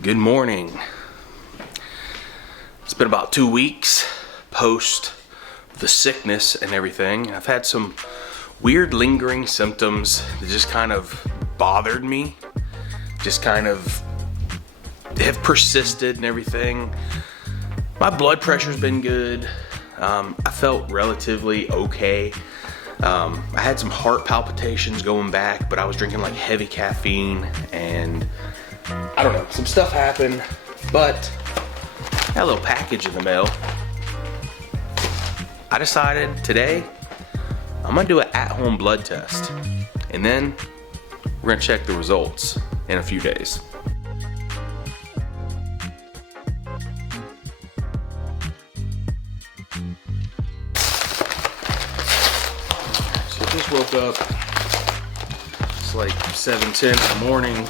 Good morning. It's been about 2 weeks post the sickness and everything. I've had some weird lingering symptoms that just kind of bothered me. Just kind of have persisted and everything. My blood pressure's been good. I felt relatively okay. I had some heart palpitations going back, but I was drinking like heavy caffeine and I don't know, some stuff happened, but I got a little package in the mail. I decided today I'm gonna do an at-home blood test, and then we're gonna check the results in a few days. So I just woke up. It's like 7:10 in the morning.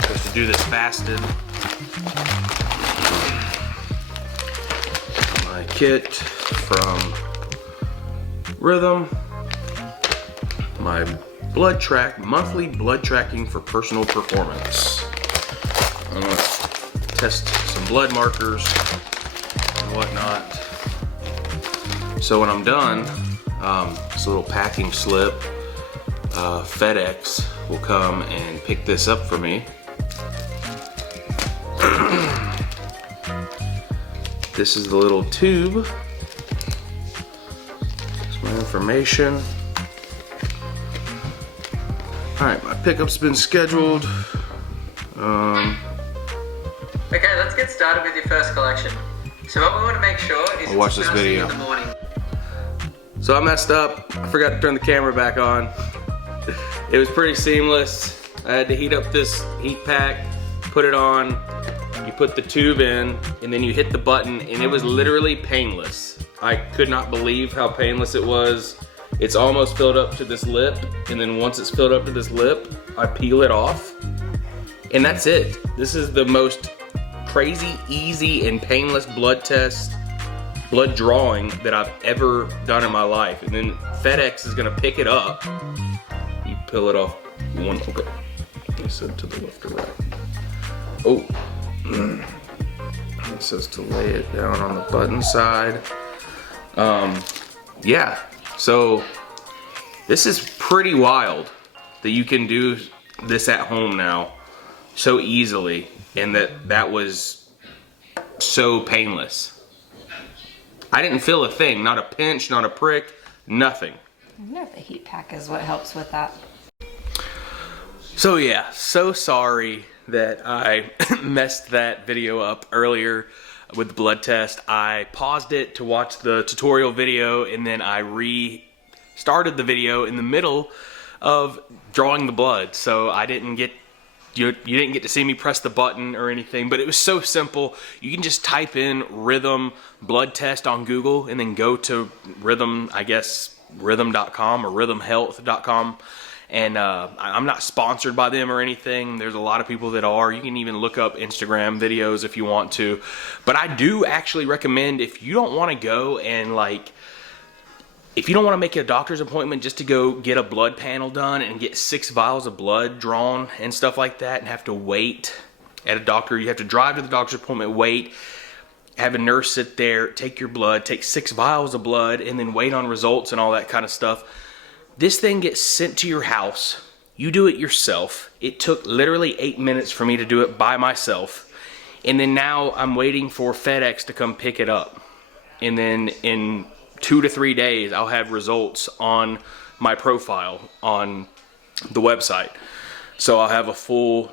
Supposed to do this fasted. My kit from Rythm. My monthly blood tracking for personal performance. I'm gonna test some blood markers and whatnot. So when I'm done, this little packing slip, FedEx will come and pick this up for me. This is the little tube. That's my information. Alright, my pickup's been scheduled. Okay, let's get started with your first collection. So what we want to make sure is I'll watch this video. in the morning. So I messed up. I forgot to turn the camera back on. It was pretty seamless. I had to heat up this heat pack, put it on. You put the tube in, and then you hit the button, and it was literally painless. I could not believe how painless it was. It's almost filled up to this lip, and then once it's filled up to this lip, I peel it off, and that's it. This is the most crazy, easy, and painless blood test, blood drawing that I've ever done in my life. And then FedEx is gonna pick it up. You peel it off okay. I said to the left or right. Oh. It says to lay it down on the button side. Yeah, so this is pretty wild that you can do this at home now so easily, and that was so painless. I didn't feel a thing, not a pinch, not a prick, nothing. I wonder if the heat pack is what helps with that. So yeah, so sorry that I messed that video up earlier with the blood test. I paused it to watch the tutorial video, and then I restarted the video in the middle of drawing the blood. So I didn't get, you didn't get to see me press the button or anything, but it was so simple. You can just type in Rythm blood test on Google and then go to Rythm, I guess, rythm.com or rhythmhealth.com. And I'm not sponsored by them or anything. There's a lot of people that are. You can even look up Instagram videos if you want to. But I do actually recommend, if you don't want to go and if you don't want to make a doctor's appointment just to go get a blood panel done and get 6 vials of blood drawn and stuff like that and have to wait at a doctor. You have to drive to the doctor's appointment, wait, have a nurse sit there, take your blood, take 6 vials of blood, and then wait on results and all that kind of stuff. This thing gets sent to your house. You do it yourself. It took literally 8 minutes for me to do it by myself. And then now I'm waiting for FedEx to come pick it up. And then in 2 to 3 days, I'll have results on my profile on the website. So I'll have a full,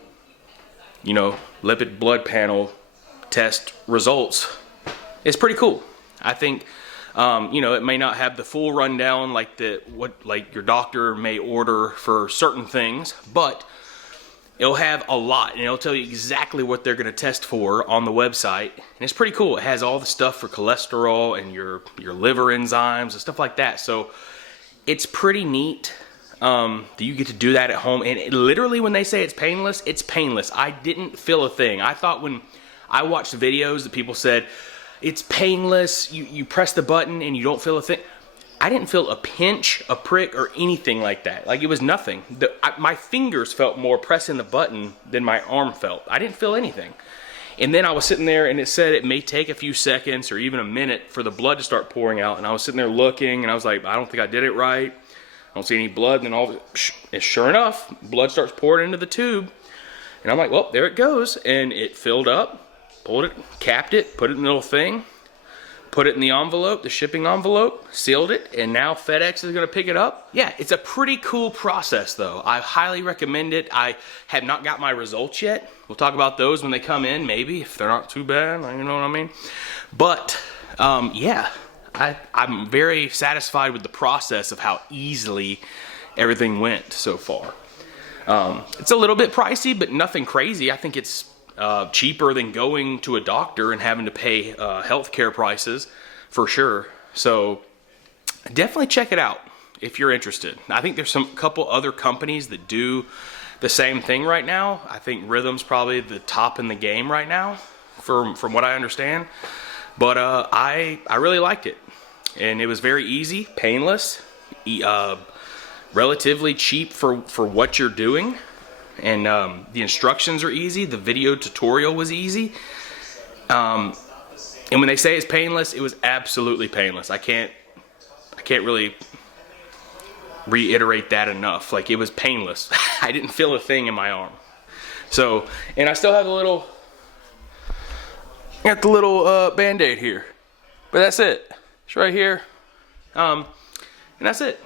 lipid blood panel test results. It's pretty cool. I think it may not have the full rundown like your doctor may order for certain things, but it'll have a lot, and it'll tell you exactly what they're going to test for on the website. And it's pretty cool. It has all the stuff for cholesterol and your liver enzymes and stuff like that. So it's pretty neat that you get to do that at home. And literally, when they say it's painless, it's painless. I didn't feel a thing. I thought when I watched videos that people said, it's painless, you press the button and you don't feel a thing. I didn't feel a pinch, a prick, or anything like that. Like, it was nothing. My fingers felt more pressing the button than my arm felt. I didn't feel anything. And then I was sitting there, and it said it may take a few seconds or even a minute for the blood to start pouring out. And I was sitting there looking, and I was like, I don't think I did it right. I don't see any blood. And then sure enough, blood starts pouring into the tube. And I'm like, well, there it goes. And it filled up, pulled it, capped it, put it in the little thing, put it in the envelope, the shipping envelope, sealed it, and now FedEx is gonna pick it up. Yeah, it's a pretty cool process though. I highly recommend it. I have not got my results yet. We'll talk about those when they come in, maybe, if they're not too bad, you know what I mean? But, yeah, I'm very satisfied with the process of how easily everything went so far. It's a little bit pricey, but nothing crazy. I think it's cheaper than going to a doctor and having to pay healthcare prices for sure. So definitely check it out if you're interested. I think there's some couple other companies that do the same thing right now. I think Rythm's probably the top in the game right now from what I understand. But I really liked it, and it was very easy, painless, relatively cheap for what you're doing. And the instructions are easy. The video tutorial was easy. And when they say it's painless, it was absolutely painless. I can't really reiterate that enough. Like, it was painless. I didn't feel a thing in my arm. So, and I still have the little Band-Aid here. But that's it. It's right here. And that's it.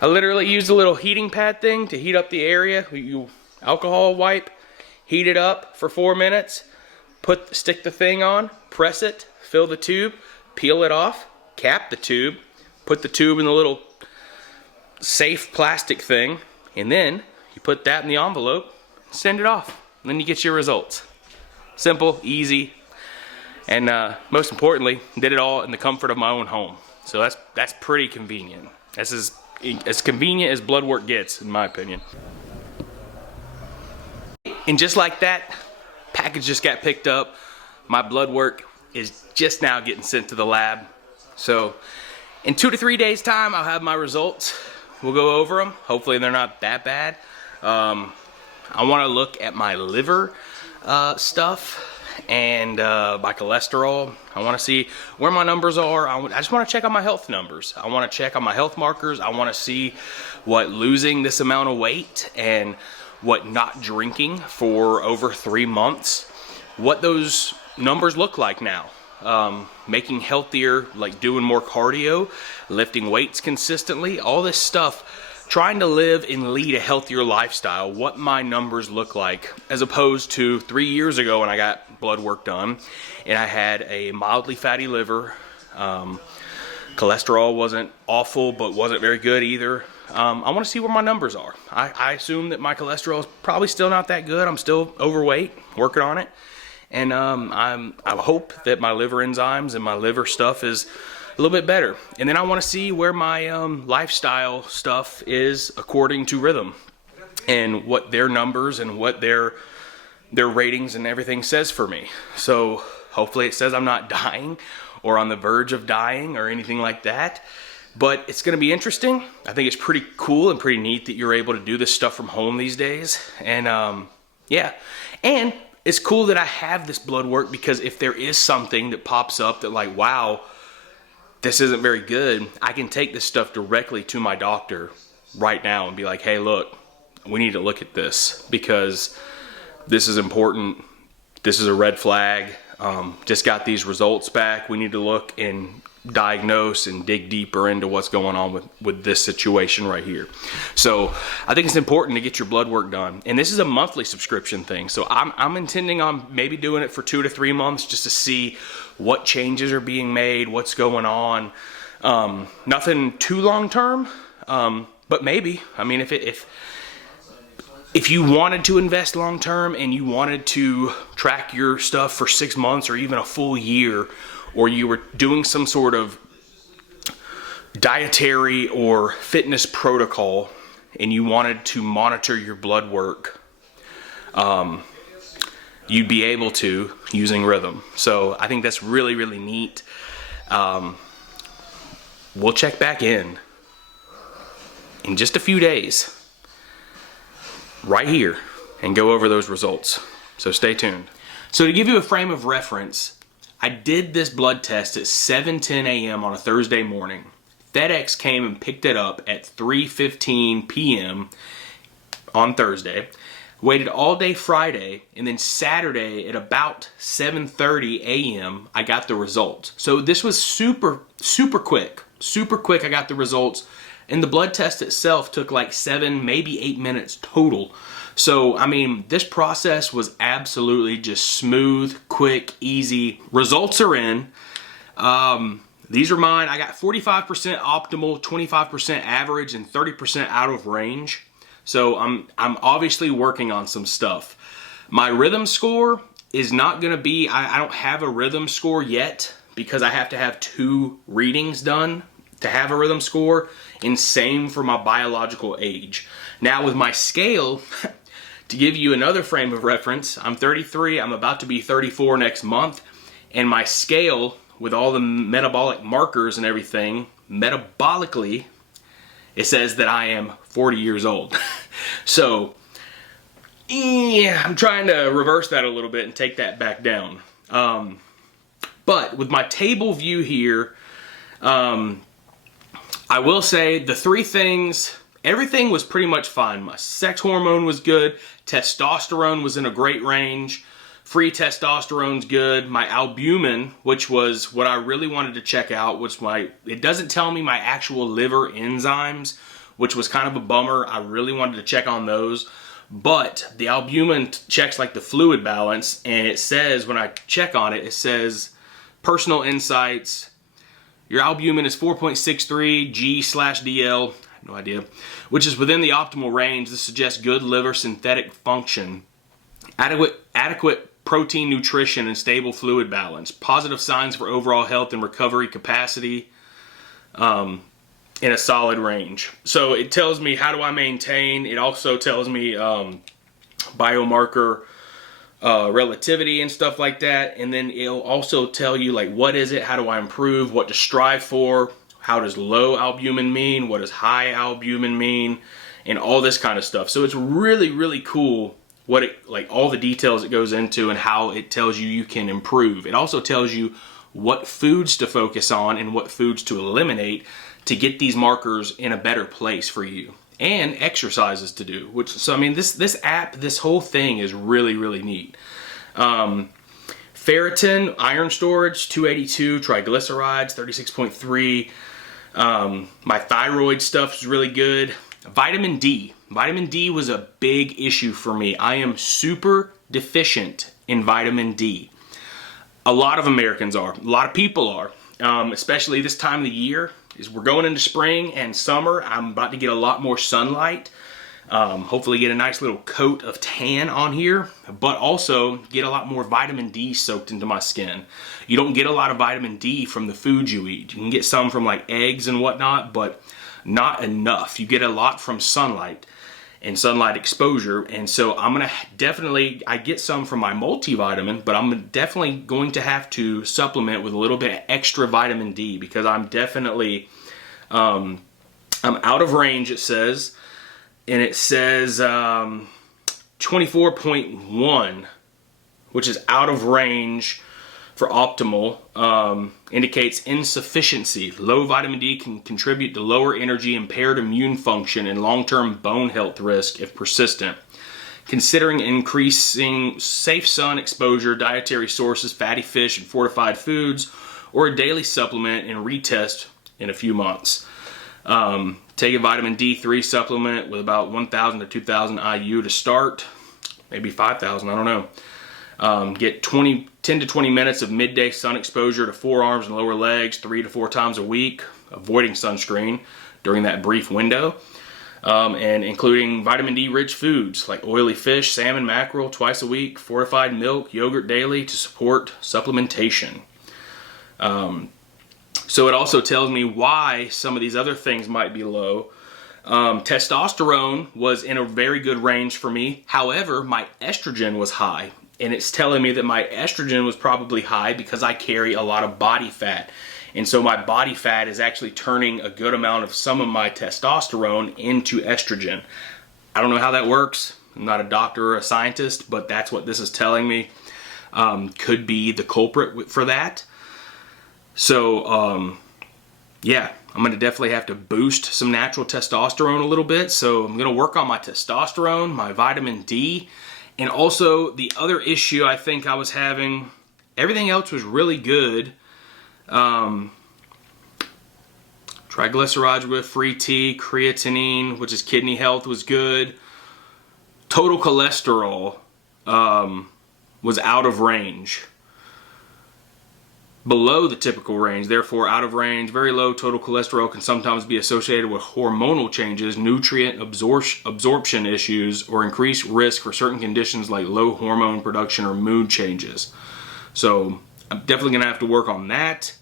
I literally used a little heating pad thing to heat up the area. You alcohol wipe, heat it up for 4 minutes, stick the thing on, press it, fill the tube, peel it off, cap the tube, put the tube in the little safe plastic thing, and then you put that in the envelope, send it off, and then you get your results. Simple, easy, and most importantly, did it all in the comfort of my own home. So that's pretty convenient. This is as convenient as blood work gets, in my opinion. And just like that, package just got picked up. My blood work is just now getting sent to the lab. So in 2 to 3 days time, I'll have my results. We'll go over them. Hopefully they're not that bad. I want to look at my liver stuff and my cholesterol. I want to see where my numbers are. I just want to check on my health numbers. I want to check on my health markers. I want to see what losing this amount of weight and what not drinking for over 3 months, what those numbers look like now. Making healthier, like doing more cardio, lifting weights consistently, all this stuff. Trying to live and lead a healthier lifestyle, what my numbers look like, as opposed to 3 years ago when I got blood work done and I had a mildly fatty liver. Cholesterol wasn't awful, but wasn't very good either. I want to see where my numbers are. I assume that my cholesterol is probably still not that good. I'm still overweight, working on it. And I hope that my liver enzymes and my liver stuff is a little bit better. And then I want to see where my lifestyle stuff is according to Rythm, and what their numbers and what their ratings and everything says for me. So hopefully it says I'm not dying or on the verge of dying or anything like that. But it's going to be interesting. I think it's pretty cool and pretty neat that you're able to do this stuff from home these days. And yeah, and it's cool that I have this blood work, because if there is something that pops up that, like, wow, this isn't very good, I can take this stuff directly to my doctor right now and be like, hey, look, we need to look at this because this is important. This is a red flag. Just got these results back. We need to look and diagnose and dig deeper into what's going on with this situation right here. So I think it's important to get your blood work done. And this is a monthly subscription thing. So I'm intending on maybe doing it for 2 to 3 months just to see what changes are being made, what's going on. Nothing too long term, but maybe. I mean, if you wanted to invest long term and you wanted to track your stuff for 6 months or even a full year, or you were doing some sort of dietary or fitness protocol and you wanted to monitor your blood work, you'd be able to using Rythm. So I think that's really, really neat. we'll check back in just a few days right here and go over those results. So stay tuned. So to give you a frame of reference, I did this blood test at 7:10 a.m. on a Thursday morning. FedEx came and picked it up at 3:15 p.m. on Thursday. Waited all day Friday, and then Saturday at about 7:30 a.m. I got the results. So this was super quick. Super quick I got the results. And the blood test itself took like 7, maybe 8 minutes total. So, I mean, this process was absolutely just smooth, quick, easy. Results are in. These are mine. I got 45% optimal, 25% average, and 30% out of range. So I'm obviously working on some stuff. My Rythm score is not going to be, I don't have a Rythm score yet because I have to have 2 readings done to have a Rythm score, and same for my biological age. Now with my scale, to give you another frame of reference, I'm 33, I'm about to be 34 next month, and my scale with all the metabolic markers and everything, metabolically, it says that I am 40 years old. So, yeah, I'm trying to reverse that a little bit and take that back down. But with my table view here, I will say the 3 things, everything was pretty much fine. My sex hormone was good. Testosterone was in a great range. Free testosterone's good. My albumin, which was what I really wanted to check out, was it doesn't tell me my actual liver enzymes, which was kind of a bummer. I really wanted to check on those. But the albumin checks like the fluid balance, and it says, when I check on it, it says, personal insights, your albumin is 4.63 G/DL, I have no idea, which is within the optimal range. This suggests good liver synthetic function, adequate protein nutrition, and stable fluid balance. Positive signs for overall health and recovery capacity in a solid range. So it tells me how do I maintain. It also tells me biomarker relativity and stuff like that, and then it'll also tell you like what is it, how do I improve, what to strive for, how does low albumin mean, what does high albumin mean, and all this kind of stuff. So it's really cool what it, like all the details it goes into and how it tells you you can improve. It also tells you what foods to focus on and what foods to eliminate to get these markers in a better place for you, and exercises to do. Which, so I mean, this app, this whole thing is really neat. Ferritin, iron storage, 282, triglycerides, 36.3. My thyroid stuff is really good. Vitamin D. Vitamin D was a big issue for me. I am super deficient in vitamin D. A lot of Americans are. A lot of people are. Especially this time of the year. Is we're going into spring and summer. I'm about to get a lot more sunlight. Hopefully get a nice little coat of tan on here, but also get a lot more vitamin D soaked into my skin. You don't get a lot of vitamin D from the foods you eat. You can get some from like eggs and whatnot, but not enough. You get a lot from sunlight and sunlight exposure, and so I'm gonna definitely, I get some from my multivitamin, but I'm definitely going to have to supplement with a little bit of extra vitamin D because I'm definitely, I'm out of range, it says, and it says 24.1, which is out of range for optimal, indicates insufficiency. Low vitamin D can contribute to lower energy, impaired immune function, and long-term bone health risk if persistent. Considering increasing safe sun exposure, dietary sources, fatty fish, and fortified foods, or a daily supplement and retest in a few months. Take a vitamin D3 supplement with about 1,000 to 2,000 IU to start, maybe 5,000, I don't know. Get 10 to 20 minutes of midday sun exposure to forearms and lower legs 3 to 4 times a week, avoiding sunscreen during that brief window, and including vitamin D rich foods like oily fish, salmon, mackerel twice a week, fortified milk, yogurt daily to support supplementation. So it also tells me why some of these other things might be low. Testosterone was in a very good range for me. However, my estrogen was high. And it's telling me that my estrogen was probably high because I carry a lot of body fat. And so my body fat is actually turning a good amount of some of my testosterone into estrogen. I don't know how that works. I'm not a doctor or a scientist, but that's what this is telling me. Could be the culprit for that. So, yeah, I'm going to definitely have to boost some natural testosterone a little bit. So I'm going to work on my testosterone, my vitamin D, and also the other issue I think I was having, everything else was really good. Triglycerides with free T, creatinine, which is kidney health, was good. Total cholesterol was out of range. Below the typical range, therefore out of range. Very low total cholesterol can sometimes be associated with hormonal changes, nutrient absorption issues, or increased risk for certain conditions like low hormone production or mood changes. So I'm definitely going to have to work on that.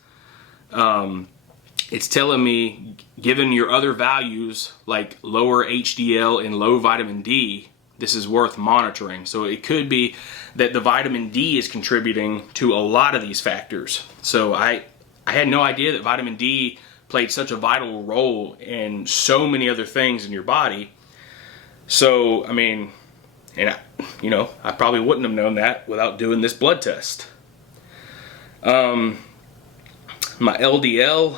It's telling me, given your other values like lower HDL and low vitamin D, this is worth monitoring. So it could be that the vitamin D is contributing to a lot of these factors. So I had no idea that vitamin D played such a vital role in so many other things in your body. So, I mean, and I probably wouldn't have known that without doing this blood test. My LDL,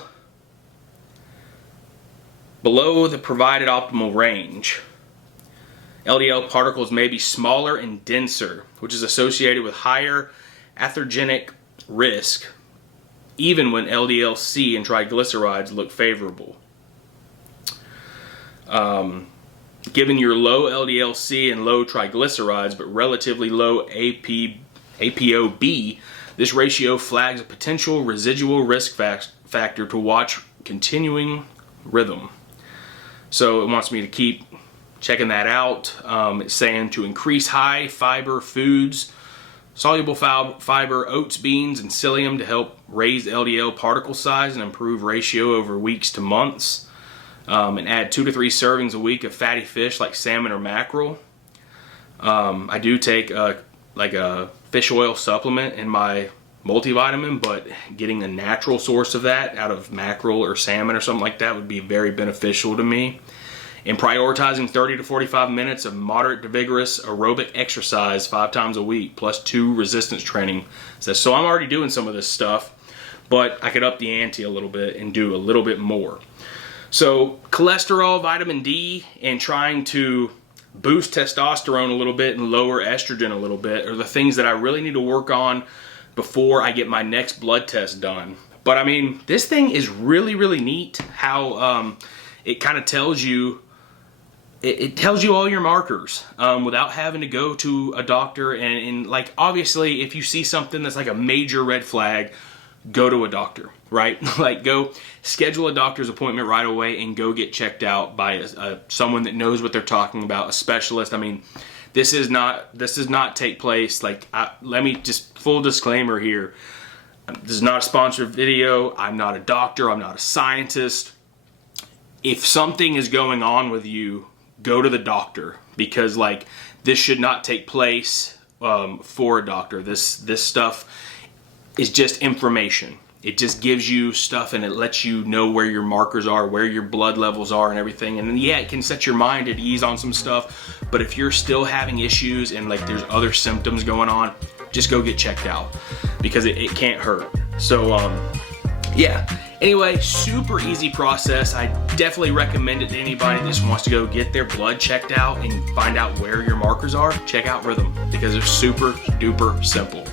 below the provided optimal range. LDL particles may be smaller and denser, which is associated with higher atherogenic risk, even when LDL-C and triglycerides look favorable. Given your low LDL-C and low triglycerides, but relatively low ApoB, this ratio flags a potential residual risk factor to watch continuing Rythm. So it wants me to keep checking that out. It's saying to increase high fiber foods, soluble fiber, oats, beans, and psyllium to help raise LDL particle size and improve ratio over weeks to months. And add 2 to 3 servings a week of fatty fish like salmon or mackerel. I do take like a fish oil supplement in my multivitamin, but getting a natural source of that out of mackerel or salmon or something like that would be very beneficial to me. And prioritizing 30 to 45 minutes of moderate to vigorous aerobic exercise 5 times a week, plus 2 resistance training. So I'm already doing some of this stuff, but I could up the ante a little bit and do a little bit more. So cholesterol, vitamin D, and trying to boost testosterone a little bit and lower estrogen a little bit are the things that I really need to work on before I get my next blood test done. But I mean, this thing is really, really neat how it kind of tells you, it tells you all your markers without having to go to a doctor. And like, obviously, if you see something that's like a major red flag, go to a doctor, right? Like, go schedule a doctor's appointment right away and go get checked out by someone that knows what they're talking about, a specialist. I mean, this does not take place, like, let me just, full disclaimer here, this is not a sponsored video. I'm not a doctor. I'm not a scientist. If something is going on with you, go to the doctor, because like, this should not take place for a doctor. This stuff is just information. It just gives you stuff and it lets you know where your markers are, where your blood levels are and everything. And then, yeah, it can set your mind at ease on some stuff. But if you're still having issues and like there's other symptoms going on, just go get checked out, because it can't hurt. So, yeah. Anyway, super easy process. I definitely recommend it to anybody that just wants to go get their blood checked out and find out where your markers are. Check out Rythm, because it's super duper simple.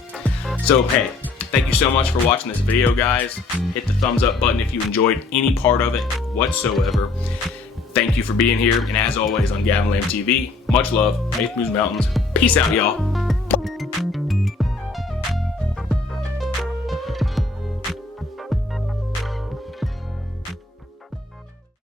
So, hey, thank you so much for watching this video, guys. Hit the thumbs up button if you enjoyed any part of it whatsoever. Thank you for being here. And as always, on Gavin Lamb TV, much love, faith moves mountains. Peace out, y'all.